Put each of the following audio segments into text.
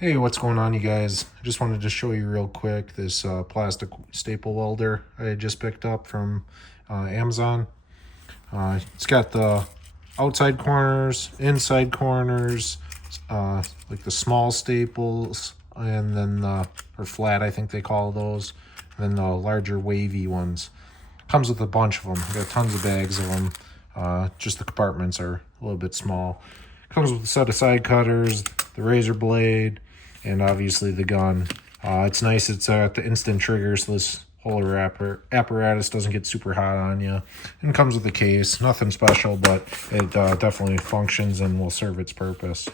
Hey, what's going on, you guys? I just wanted to show you real quick this plastic staple welder I just picked up from Amazon. It's got the outside corners, inside corners, like the small staples, and then or flat, I think they call those, and then the larger wavy ones. Comes with a bunch of them. I got tons of bags of them. Just the compartments are a little bit small. Comes with a set of side cutters, the razor blade, and obviously the gun. It's nice. It's got the instant trigger, so this whole apparatus doesn't get super hot on you. And comes with a case. Nothing special, but it definitely functions and will serve its purpose.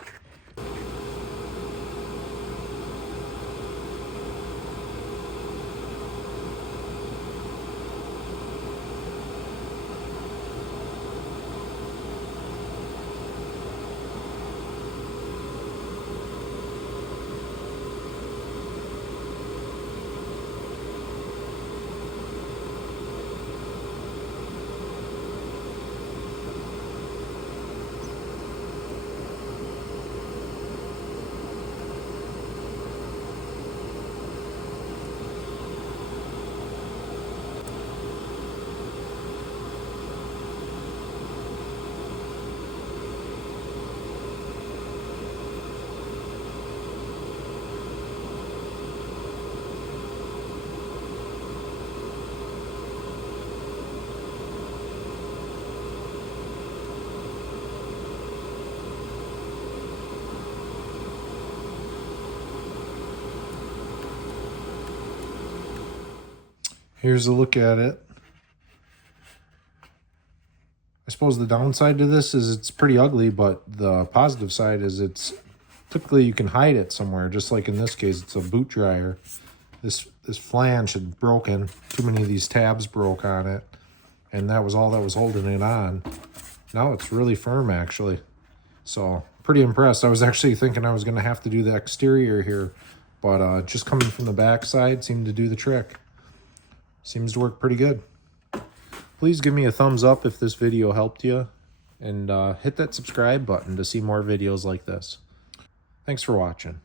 Here's a look at it. I suppose the downside to this is it's pretty ugly, but the positive side is it's typically you can hide it somewhere, just like in this case, it's a boot dryer. This flange had broken. Too many of these tabs broke on it, and that was all that was holding it on. Now it's really firm, actually. So, pretty impressed. I was actually thinking I was going to have to do the exterior here, but just coming from the back side seemed to do the trick. Seems to work pretty good. Please give me a thumbs up if this video helped you, and hit that subscribe button to see more videos like this. Thanks for watching.